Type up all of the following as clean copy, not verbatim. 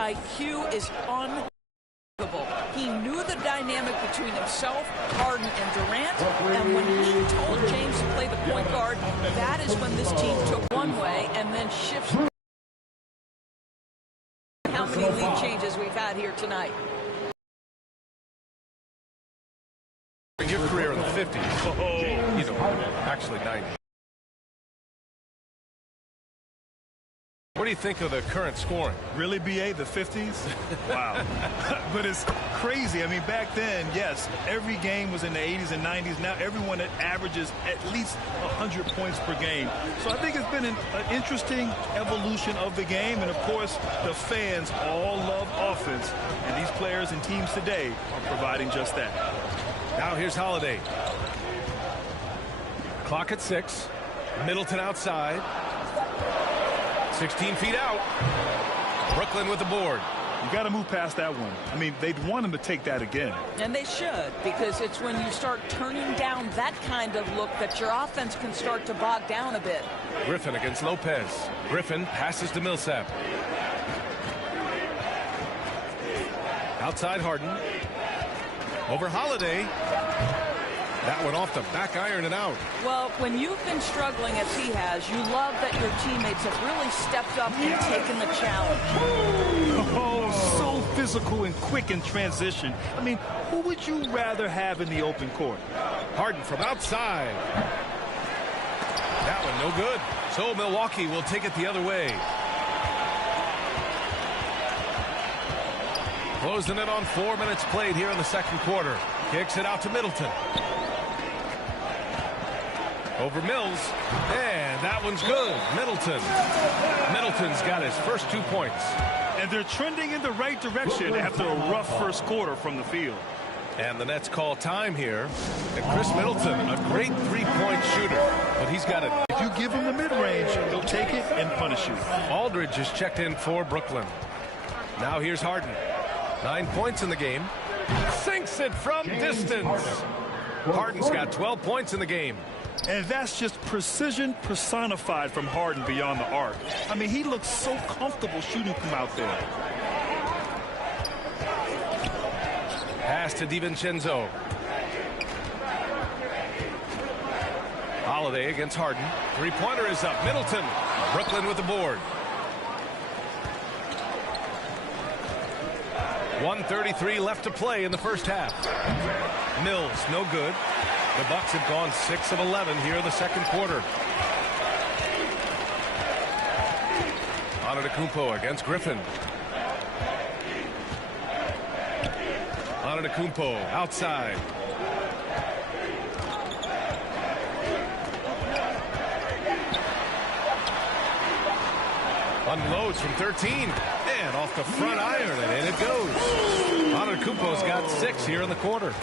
IQ is unbelievable. He knew the dynamic between himself, Harden, and Durant, and when he told James to play the point guard, that is when this team took one way and then shifts. How many lead changes we've had here tonight. In your career in the 50s, you know, actually 90s. What do you think of the current scoring? Really, B.A., the 50s? Wow. But it's crazy. I mean, back then, yes, every game was in the 80s and 90s. Now everyone averages at least 100 points per game. So I think it's been an interesting evolution of the game. And, of course, the fans all love offense. And these players and teams today are providing just that. Now here's Holiday. Clock at 6. Middleton outside. 16 feet out. Brooklyn with the board. You got to move past that one. I mean, they'd want him to take that again. And they should, because it's when you start turning down that kind of look that your offense can start to bog down a bit. Griffin against Lopez. Griffin passes to Millsap. Outside Harden. Over Holiday. That one off the back iron and out. Well, when you've been struggling as he has, you love that your teammates have really stepped up and taken the challenge. Oh, so physical and quick in transition. I mean, who would you rather have in the open court? Harden from outside. That one no good. So Milwaukee will take it the other way. Closing it on 4 minutes played here in the second quarter. Kicks it out to Middleton. Over Mills, and that one's good. Middleton's got his first 2 points. And they're trending in the right direction after a rough first quarter from the field. And the Nets call time here. And Chris Middleton, a great three-point shooter, but he's got it. If you give him the mid-range, he'll take it and punish you. Aldridge is checked in for Brooklyn. Now here's Harden. 9 points in the game. Sinks it from distance. Harden's got 12 points in the game. And that's just precision personified from Harden beyond the arc. I mean, he looks so comfortable shooting from out there. Pass to DiVincenzo. Holiday against Harden. Three-pointer is up. Middleton. Brooklyn with the board. 1:33 left to play in the first half. Mills, no good. The Bucks have gone 6 of 11 here in the second quarter. Antetokounmpo against Griffin. Antetokounmpo outside. Unloads from 13. And off the front iron, and in it goes. Antetokounmpo's got 6 here in the quarter.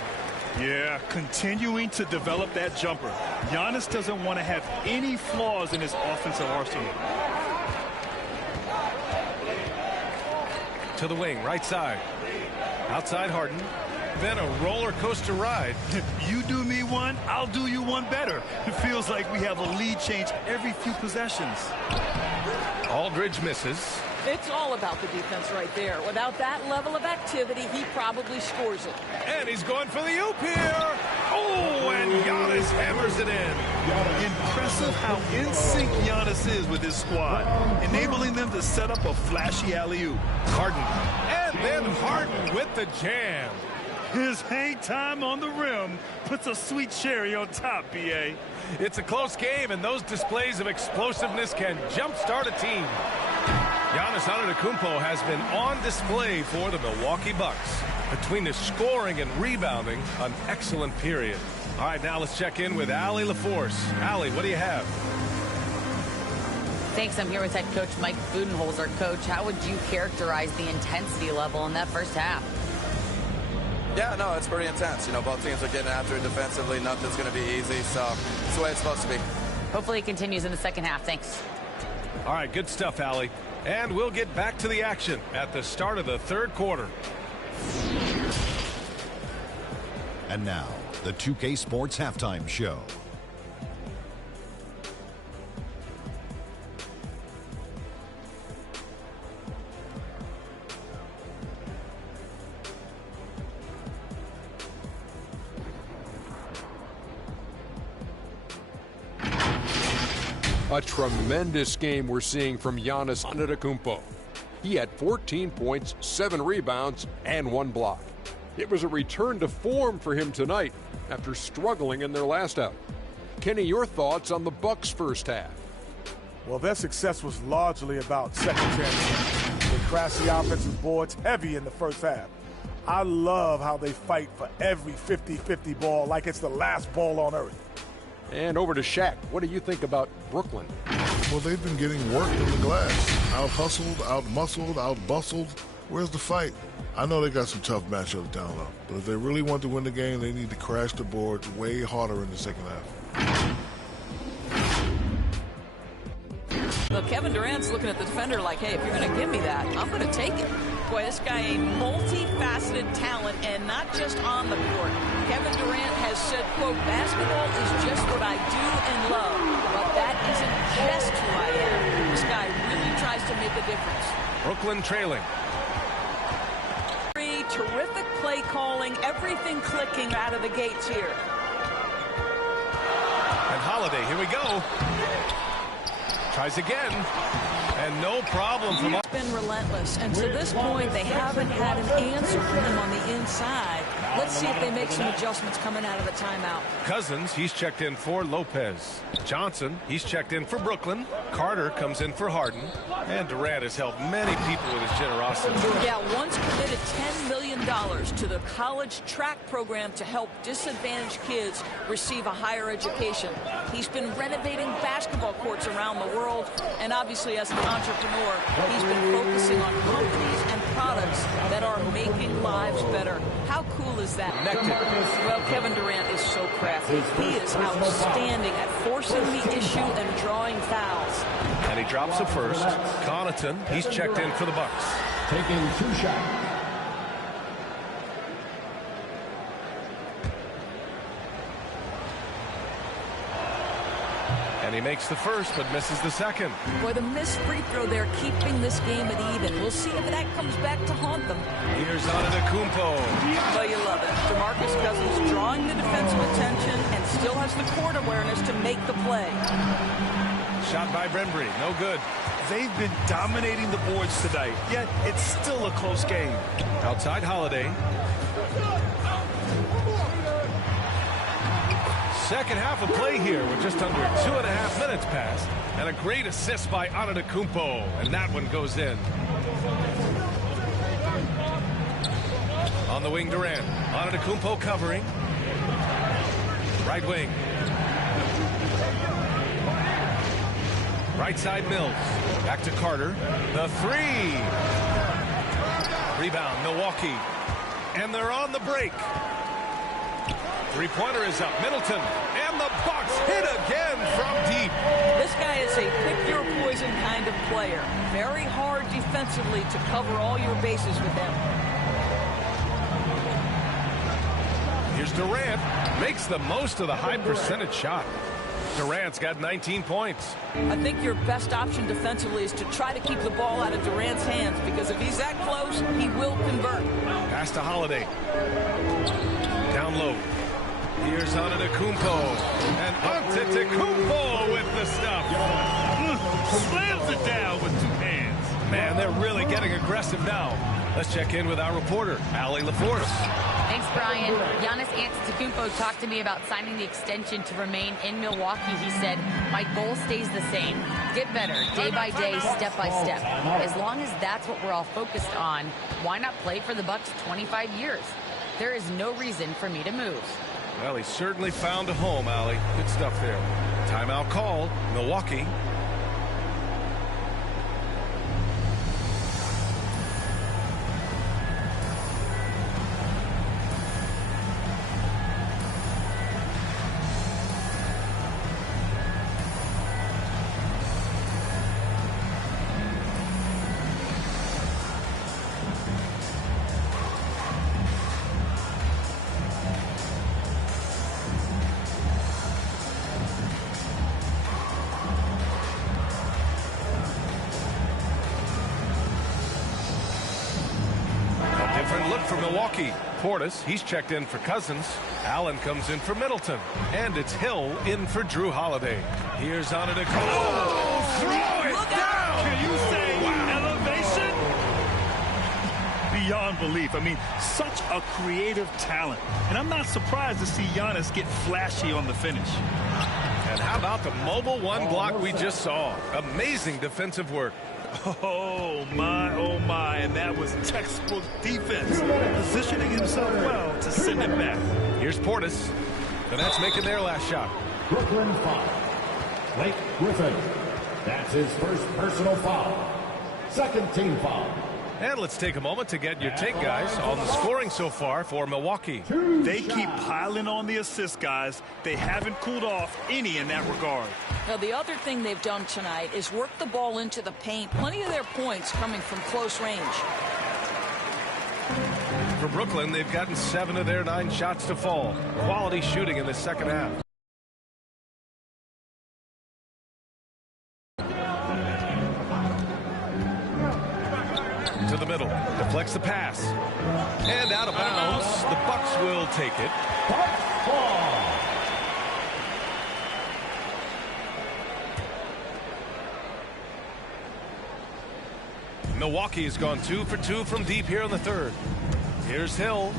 Yeah, continuing to develop that jumper. Giannis doesn't want to have any flaws in his offensive arsenal. To the wing, right side. Outside Harden. Been a roller coaster ride. You do me one, I'll do you one better. It feels like we have a lead change every few possessions. Aldridge misses. It's all about the defense right there. Without that level of activity, he probably scores it. And he's going for the oop here. Oh, and Giannis hammers it in. Impressive how in sync Giannis is with his squad, enabling them to set up a flashy alley-oop. Harden. And then Harden with the jam. His hang time on the rim puts a sweet cherry on top, B.A. It's a close game, and those displays of explosiveness can jumpstart a team. Giannis Antetokounmpo has been on display for the Milwaukee Bucks. Between the scoring and rebounding, an excellent period. All right, now let's check in with Allie LaForce. Allie, what do you have? Thanks. I'm here with head coach Mike Budenholzer. Coach, how would you characterize the intensity level in that first half? Yeah, no, it's pretty intense. You know, both teams are getting after it defensively. Nothing's going to be easy, so it's the way it's supposed to be. Hopefully it continues in the second half. Thanks. All right, good stuff, Allie. And we'll get back to the action at the start of the third quarter. And now, the 2K Sports Halftime Show. A tremendous game we're seeing from Giannis Antetokounmpo. He had 14 points, 7 rebounds, and 1 block. It was a return to form for him tonight after struggling in their last out. Kenny, your thoughts on the Bucks' first half? Well, their success was largely about second chances. They crashed the offensive boards heavy in the first half. I love how they fight for every 50-50 ball like it's the last ball on earth. And over to Shaq. What do you think about Brooklyn? Well, they've been getting work in the glass. Out-hustled, out-muscled, out-bustled. Where's the fight? I know they got some tough matchups down low, but if they really want to win the game, they need to crash the boards way harder in the second half. Well, Kevin Durant's looking at the defender like, hey, if you're going to give me that, I'm going to take it. Boy, this guy a multifaceted talent, and not just on the court. Kevin Durant has said, quote, basketball is just what I do and love, but that isn't just who I am. This guy really tries to make a difference. Brooklyn trailing. Terrific play calling, everything clicking out of the gates here. And Holiday, here we go. Tries again. And no problem from... He's been relentless, and to this point, they haven't had an answer for him on the inside. Let's see if they make some adjustments coming out of the timeout. Cousins, he's checked in for Lopez. Johnson, he's checked in for Brooklyn. Carter comes in for Harden. And Durant has helped many people with his generosity. Yeah, once committed $10 million to the college track program to help disadvantaged kids receive a higher education. He's been renovating basketball courts around the world, and obviously as an entrepreneur, he's been focusing on companies and products that are making lives better. How cool is that? Connected. Well, Kevin Durant is so crafty. He is outstanding at forcing the issue and drawing fouls. And he drops a first. Connaughton, he's checked in for the Bucks. Taking 2 shots. And he makes the first, but misses the second. Boy, the missed free throw there, keeping this game at even. We'll see if that comes back to haunt them. Here's Antetokounmpo. Well, you love it. DeMarcus Cousins drawing the defensive attention and still has the court awareness to make the play. Shot by Brembry, no good. They've been dominating the boards tonight, yet it's still a close game. Outside Holiday. Second half of play here with just under 2.5 minutes passed. And a great assist by Antetokounmpo. And that one goes in. On the wing, Durant. Antetokounmpo covering. Right wing. Right side Mills. Back to Carter. The three. Rebound, Milwaukee. And they're on the break. Three-pointer is up. Middleton. And the Bucks hit again from deep. This guy is a pick-your-poison kind of player. Very hard defensively to cover all your bases with him. Here's Durant. Makes the most of the high percentage shot. Durant's got 19 points. I think your best option defensively is to try to keep the ball out of Durant's hands, because if he's that close, he will convert. Pass to Holiday. Down low. Here's Antetokounmpo. And Antetokounmpo with the stuff. Slams it down with 2 hands. Man, they're really getting aggressive now. Let's check in with our reporter, Allie LaForce. Thanks, Brian. Giannis Antetokounmpo talked to me about signing the extension to remain in Milwaukee. He said, my goal stays the same. Get better, day by day, step by step. As long as that's what we're all focused on, why not play for the Bucks 25 years? There is no reason for me to move. Well, he certainly found a home, Allie. Good stuff there. Timeout call, Milwaukee. For Milwaukee. Portis. He's checked in for Cousins. Allen comes in for Middleton. And it's Hill in for Drew Holiday. Here's Antetokounmpo. Oh, throw it down! Can you say elevation? Beyond belief. I mean, such a creative talent. And I'm not surprised to see Giannis get flashy on the finish. And how about the mobile one block we just saw? Amazing defensive work. Oh, my. And that was textbook defense. Positioning himself well to send it back. Here's Portis. The Nets making their last shot. Brooklyn foul. Blake Griffin. That's his first personal foul. Second team foul. And let's take a moment to get your take, guys, on the scoring so far for Milwaukee. They keep piling on the assists, guys. They haven't cooled off any in that regard. Now, the other thing they've done tonight is work the ball into the paint. Plenty of their points coming from close range. For Brooklyn, they've gotten 7 of their 9 shots to fall. Quality shooting in the second half. To the middle, deflects the pass, and out of bounds. The Bucks will take it. Milwaukee has gone 2 for 2 from deep here in the third. Here's Hill,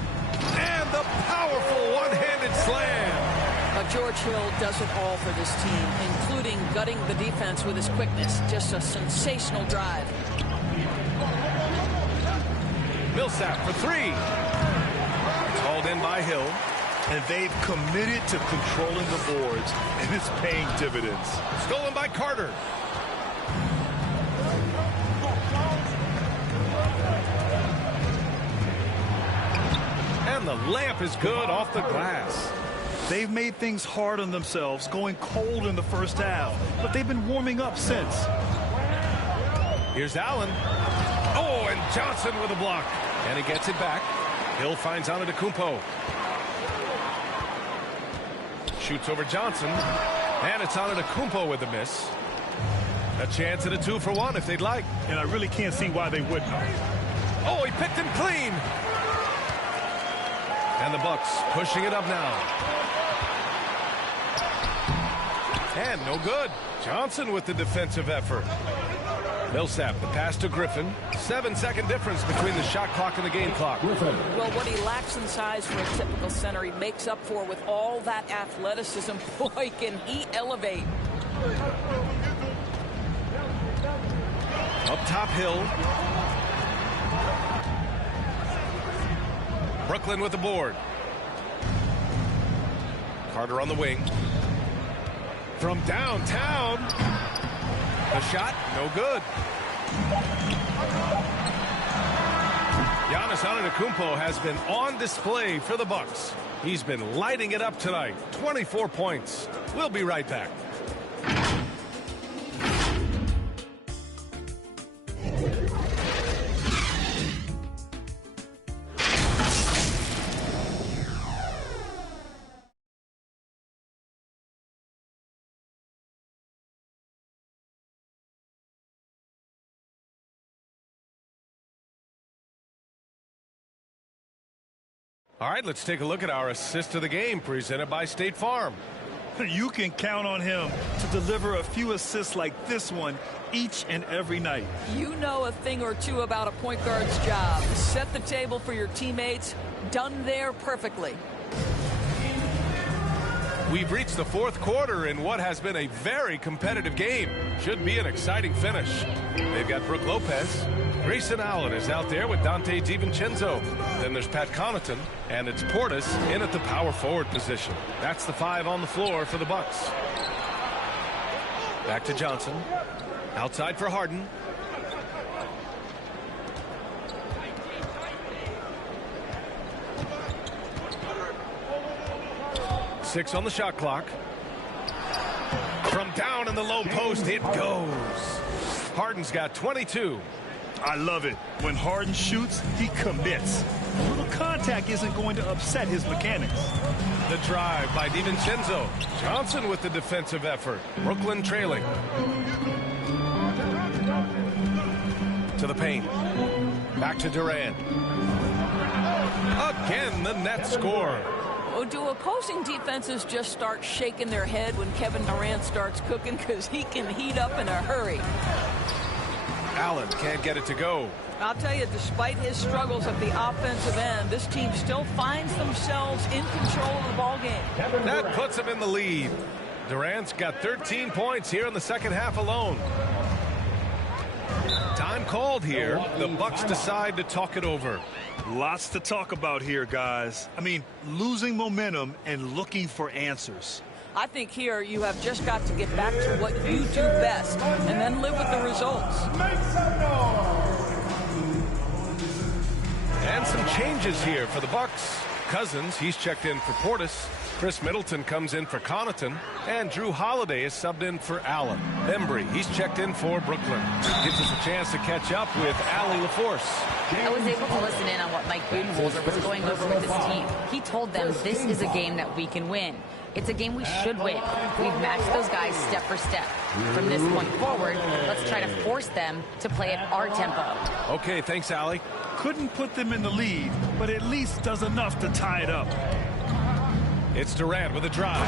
and the powerful one-handed slam. George Hill does it all for this team, including gutting the defense with his quickness. Just a sensational drive. Millsap for 3. It's hauled in by Hill. And they've committed to controlling the boards, and it's paying dividends. Stolen by Carter. And the layup is good off the glass. They've made things hard on themselves, going cold in the first half, but they've been warming up since. Here's Allen. Oh, and Johnson with a block. And he gets it back. Hill finds Antetokounmpo. Shoots over Johnson. And it's Antetokounmpo with a miss. A chance at a 2-for-1 if they'd like. And I really can't see why they wouldn't. Oh, he picked him clean. And the Bucks pushing it up now. And no good. Johnson with the defensive effort. Millsap, the pass to Griffin. 7-second difference between the shot clock and the game clock. Well, what he lacks in size for a typical center, he makes up for with all that athleticism. Boy, can he elevate. Up top, Hill. Brooklyn with the board. Carter on the wing. From downtown. The shot, no good. Giannis Antetokounmpo has been on display for the Bucks. He's been lighting it up tonight. 24 points. We'll be right back. All right, let's take a look at our assist of the game presented by State Farm. You can count on him to deliver a few assists like this one each and every night. You know a thing or two about a point guard's job. Set the table for your teammates. Done there perfectly. We've reached the fourth quarter in what has been a very competitive game. Should be an exciting finish. They've got Brook Lopez. Grayson Allen is out there with Dante DiVincenzo. Then there's Pat Connaughton, and it's Portis in at the power forward position. That's the 5 on the floor for the Bucks. Back to Johnson. Outside for Harden. Six on the shot clock. From down in the low post, it goes. Harden's got 22. I love it. When Harden shoots, he commits. A little contact isn't going to upset his mechanics. The drive by DiVincenzo. Johnson with the defensive effort. Brooklyn trailing. To the paint. Back to Durant. Again, the Nets score. Oh, do opposing defenses just start shaking their head when Kevin Durant starts cooking? Because he can heat up in a hurry. Allen can't get it to go. I'll tell you, despite his struggles at the offensive end, this team still finds themselves in control of the ball game. That puts them in the lead. Durant's got 13 points here in the second half alone. Time called here. The Bucks decide to talk it over. Lots to talk about here, guys. I mean, losing momentum and looking for answers. I think here you have just got to get back to what you do best and then live with the results. And some changes here for the Bucks. Cousins, he's checked in for Portis. Chris Middleton comes in for Connaughton. And Drew Holiday is subbed in for Allen. Embry, he's checked in for Brooklyn. Gives us a chance to catch up with Allie LaForce. I was able to listen in on what Mike Budenholzer was going over with his team. He told them this is a game that we can win. It's a game we should win. We've matched those guys step for step. From this point forward, let's try to force them to play at our tempo. Okay, thanks, Allie. Couldn't put them in the lead, but at least does enough to tie it up. It's Durant with a drive.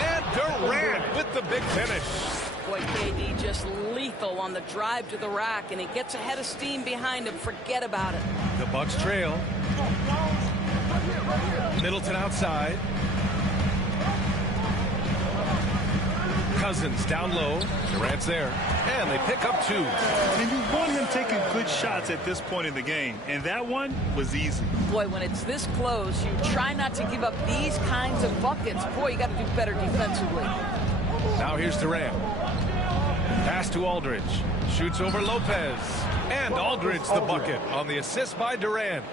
And Durant with the big finish. Boy, KD just lethal on the drive to the rack, and he gets ahead of steam behind him. Forget about it. The Bucks trail. Middleton outside. Cousins down low. Durant's there. And they pick up 2. And you want him taking good shots at this point in the game. And that one was easy. Boy, when it's this close, you try not to give up these kinds of buckets. Boy, you got to do better defensively. Now here's Durant. Pass to Aldridge. Shoots over Lopez. And Aldridge the bucket on the assist by Durant.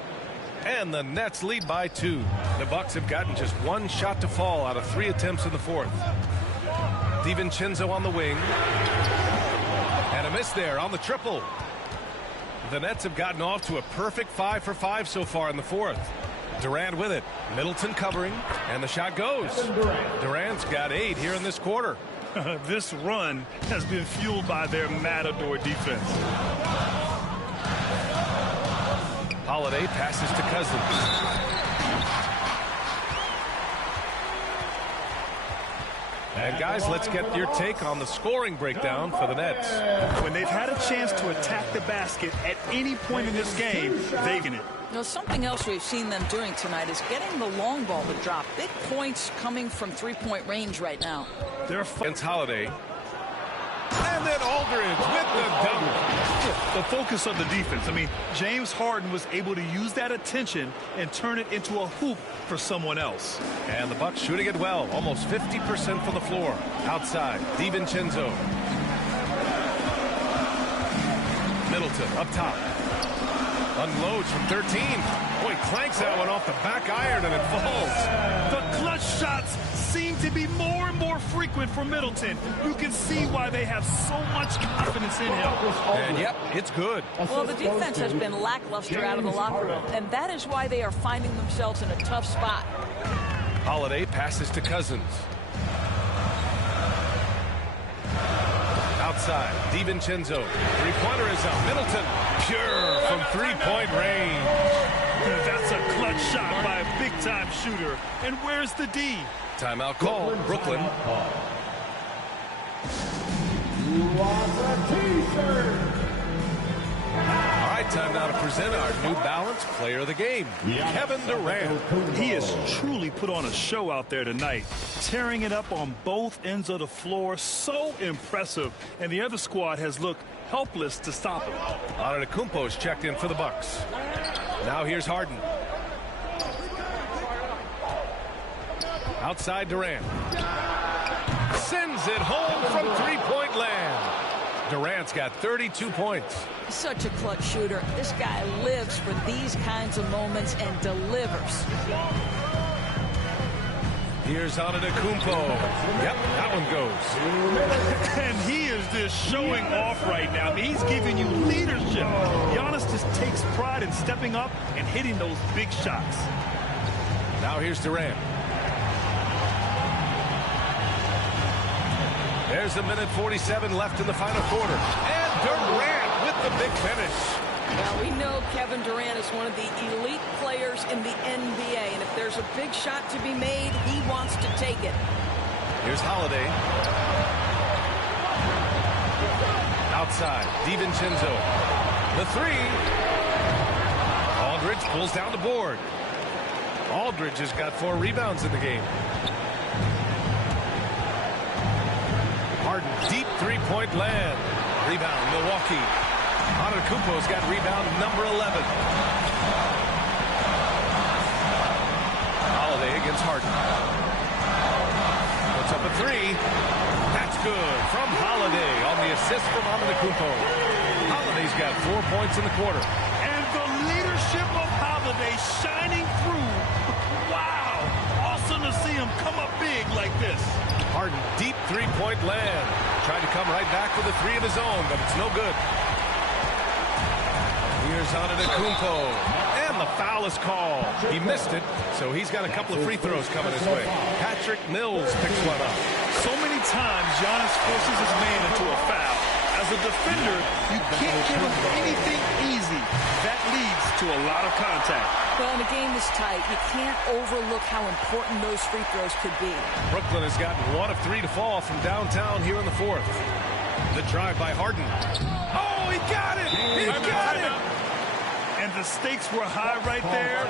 And the Nets lead by 2. The Bucks have gotten just 1 shot to fall out of 3 attempts in the fourth. DiVincenzo on the wing. And a miss there on the triple. The Nets have gotten off to a perfect 5 for 5 so far in the fourth. Durant with it. Middleton covering. And the shot goes. Durant's got 8 here in this quarter. This run has been fueled by their Matador defense. Holiday passes to Cousins. And guys, let's get your take on the scoring breakdown for the Nets. When they've had a chance to attack the basket at any point in this game, they've done it. You know, something else we've seen them doing tonight is getting the long ball to drop. Big points coming from three-point range right now. They're against Holiday. And then Aldridge with the dunk. The focus of the defense. I mean, James Harden was able to use that attention and turn it into a hoop for someone else. And the Bucks shooting it well. Almost 50% from the floor. Outside, DiVincenzo. Middleton up top. Unloads from 13. Boy, clanks that one off the back iron and it falls. The clutch shots seem to be more and more frequent for Middleton. You can see why they have so much confidence in him. And yep, it's good. Well, the defense has been lackluster out of the locker room, and that is why they are finding themselves in a tough spot. Holiday passes to Cousins. Outside, DiVincenzo. Three-pointer is up. Middleton, pure from three-point range. That's a clutch shot by a big-time shooter. And where's the D? Timeout call, Brooklyn. All right, time now to present our New Balance Player of the Game, Kevin Durant. He has truly put on a show out there tonight, tearing it up on both ends of the floor. So impressive. And the other squad has looked helpless to stop him. Antetokounmpo's checked in for the Bucks. Now here's Harden. Outside Durant. Sends it home from three-point land. Durant's got 32 points. Such a clutch shooter. This guy lives for these kinds of moments and delivers. Here's Antetokounmpo. Yep, that one goes. And he is just showing off right now. I mean, he's giving you leadership. Giannis just takes pride in stepping up and hitting those big shots. Now here's Durant. There's a minute 47 left in the final quarter. And Durant with the big finish. Well, we know Kevin Durant is one of the elite players in the NBA, and if there's a big shot to be made, he wants to take it. Here's Holiday. Outside, DiVincenzo. The three. Aldridge pulls down the board. Aldridge has got 4 rebounds in the game. Harden, deep three-point land. Rebound, Milwaukee. Antetokounmpo's got rebound number 11. Holiday against Harden. Puts up a 3. That's good from Holiday on the assist from Antetokounmpo. Holiday's got 4 points in the quarter. And the leadership of Holiday shining through. Wow. Awesome to see him come up big like this. Harden, deep three-point land. Tried to come right back with a 3 of his own, but it's no good. Here's Antetokounmpo. And the foul is called. He missed it, so he's got a couple of free throws coming his way. Patrick Mills picks one up. So many times Giannis forces his man into a foul. As a defender, you can't give him anything easy. That leads to a lot of contact. Well, in a game this tight, you can't overlook how important those free throws could be. Brooklyn has gotten 1 of 3 to fall from downtown here in the 4th. The drive by Harden. Oh, he got it! He got it! And the stakes were high right there.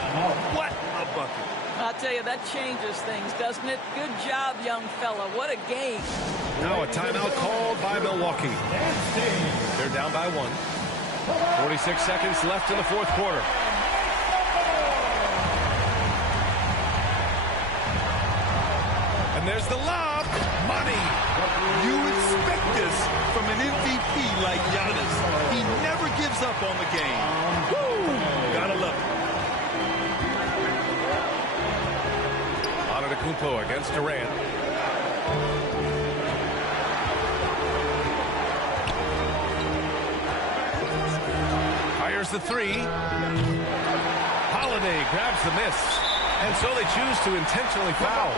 What a bucket. I'll tell you, that changes things, doesn't it? Good job, young fella. What a game. Now a timeout called by Milwaukee. They're down by 1. 46 seconds left in the 4th quarter. And there's the lob. Money. You expect this from an MVP like Giannis. He never gives up on the game. Woo! Gotta love it. Antetokounmpo against Durant. Fires the 3. Holiday grabs the miss. And so they choose to intentionally foul.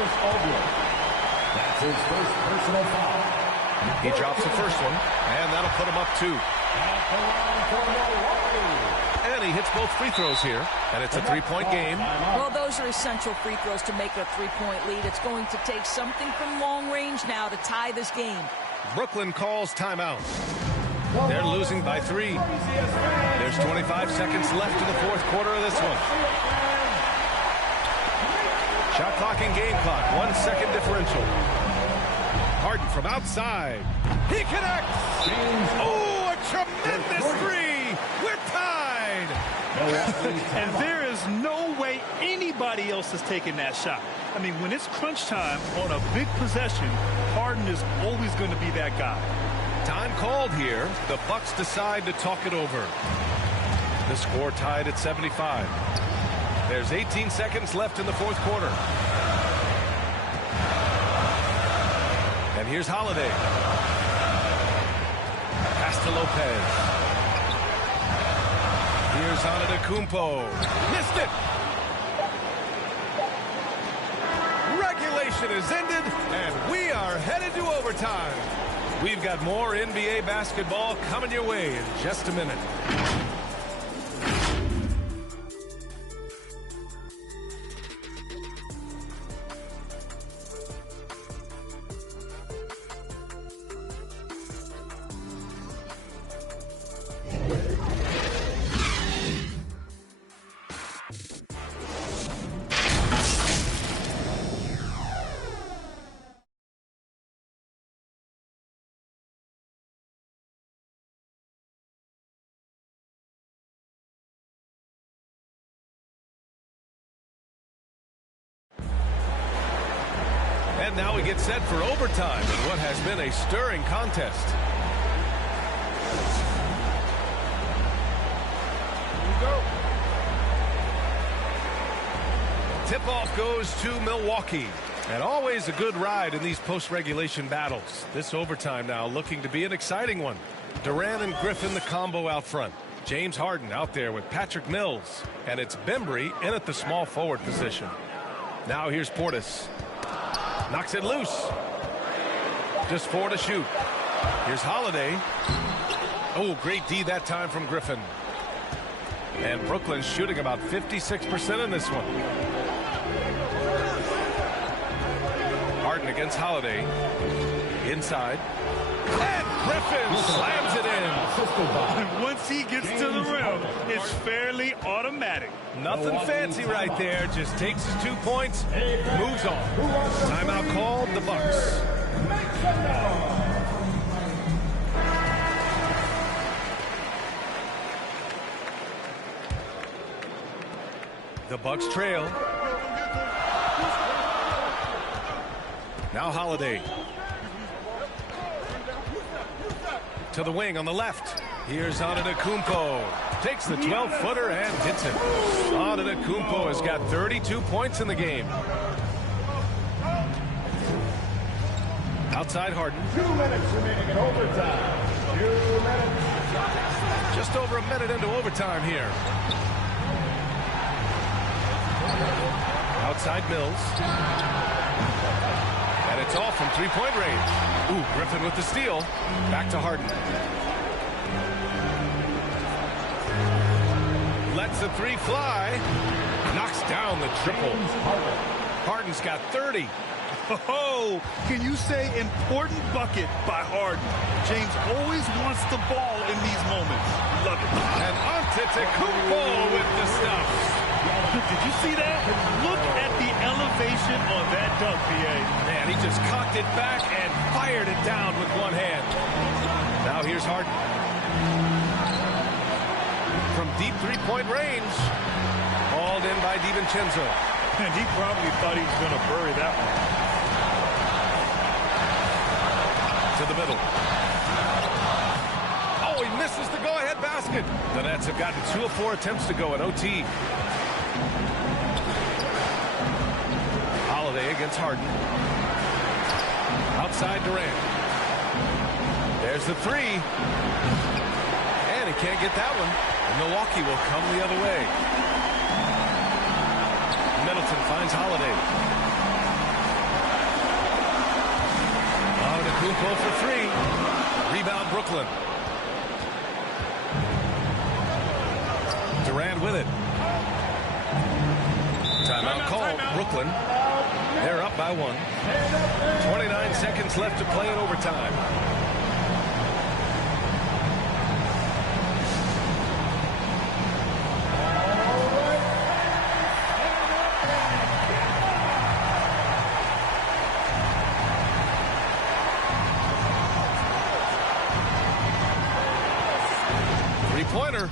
That's his first personal foul. He drops the first one, and that'll put him up 2. And he hits both free throws here, and it's a 3-point game. Well, those are essential free throws to make a 3-point lead. It's going to take something from long range now to tie this game. Brooklyn calls timeout. They're losing by 3. There's 25 seconds left in the 4th quarter of this one. Shot clock and game clock, 1 second differential. Harden from outside. He connects. Oh, a tremendous 3. We're tied. And there is no way anybody else is taking that shot. I mean, when it's crunch time on a big possession, Harden is always going to be that guy. Time called here. The Bucks decide to talk it over. The score tied at 75. There's 18 seconds left in the 4th quarter. And here's Holiday. Pass to Lopez. Here's Antetokounmpo. Missed it. Regulation is ended, and we are headed to overtime. We've got more NBA basketball coming your way in just a minute. And now we get set for overtime in what has been a stirring contest. Tip-off goes to Milwaukee. And always a good ride in these post-regulation battles. This overtime now looking to be an exciting one. Durant and Griffin the combo out front. James Harden out there with Patrick Mills. And it's Bembry in at the small forward position. Now here's Portis. Knocks it loose. Just 4 to shoot. Here's Holiday. Oh, great D that time from Griffin. And Brooklyn's shooting about 56% in this one. Harden against Holiday. Inside. And Griffin slams it in. Once he gets to the rim, it's fairly automatic. Nothing fancy right there. Just takes his 2 points, moves on. Timeout called, the Bucks. The Bucks trail. Now Holiday. To the wing on the left. Here's Antetokounmpo. Takes the 12-footer and hits it. Antetokounmpo has got 32 points in the game. Outside Harden. 2 minutes remaining in overtime. 2 minutes. Just over a minute into overtime here. Outside Mills. And it's off from three-point range. Ooh, Griffin with the steal. Back to Harden. Lets the three fly. Knocks down the triple. Harden's got 30. Oh, can you say important bucket by Harden? James always wants the ball in these moments. Love it. And Antetokounmpo with the stuff. Did you see that? Look at the elevation on that dunk, B.A. Man, he just cocked it back and fired it down with one hand. Now here's Harden. From deep three-point range. Hauled in by DiVincenzo. And he probably thought he was going to bury that one. To the middle. Oh, he misses the go-ahead basket. The Nets have gotten 2 of 4 attempts to go in OT. Holiday against Harden. Outside Durant. There's the three. And he can't get that one. And Milwaukee will come the other way. Middleton finds Holiday. Antetokounmpo for three. Rebound Brooklyn. Durant with it. Timeout called. Brooklyn. They're up by 1. 29 seconds left to play in overtime. Three-pointer.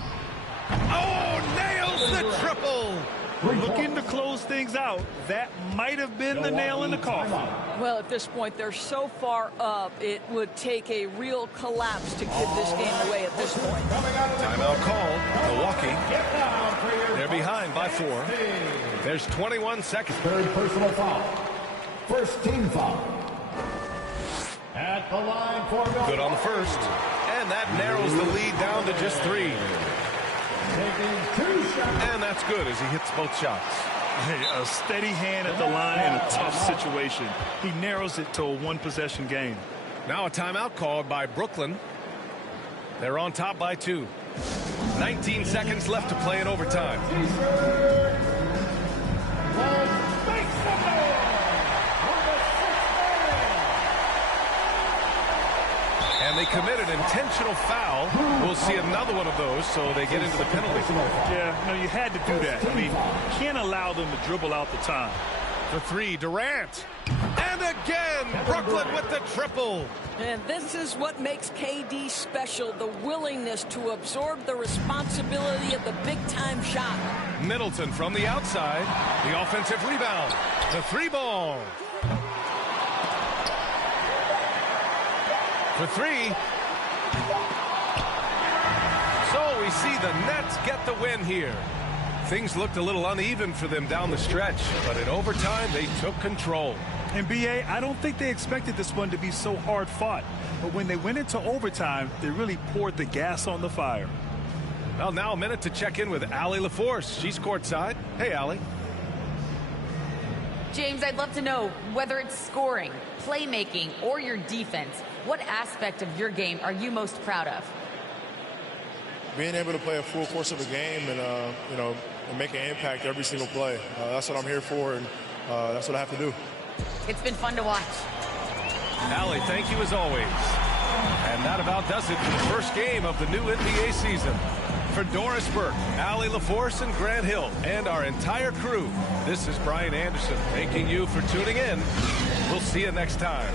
Oh, nails the triple. Looking to close things out. That might have been the nail in the coffin. Well, at this point, they're so far up, it would take a real collapse to give this game away at this point. Timeout called. Milwaukee. They're behind by 4. There's 21 seconds. Third personal foul. First team foul. At the line for Milwaukee. Good on the first. And that narrows the lead down to just 3. And that's good as he hits both shots. Hey, a steady hand at the line in a tough situation. He narrows it to a one-possession game. Now a timeout called by Brooklyn. They're on top by 2. 19 seconds left to play in overtime. And they commit an intentional foul. We'll see another one of those, so they get into the penalty. Yeah, no, you had to do that. I mean, you can't allow them to dribble out the time. The three, Durant. And again, Brooklyn with the triple. And this is what makes KD special, the willingness to absorb the responsibility of the big-time shot. Middleton from the outside. The offensive rebound. The three ball. For 3. So we see the Nets get the win here. Things looked a little uneven for them down the stretch, but in overtime they took control. And B.A., I don't think they expected this one to be so hard fought. But when they went into overtime, they really poured the gas on the fire. Well, now a minute to check in with Allie LaForce. She's courtside. Hey, Allie. James, I'd love to know whether it's scoring, playmaking, or your defense. What aspect of your game are you most proud of? being able to play a full course of a game and, you know, and make an impact every single play. That's what I'm here for, and that's what I have to do. It's been fun to watch. Allie, thank you as always. And that about does it for the first game of the new NBA season. For Doris Burke, Allie LaForce, and Grant Hill, and our entire crew, this is Brian Anderson thanking you for tuning in. We'll see you next time.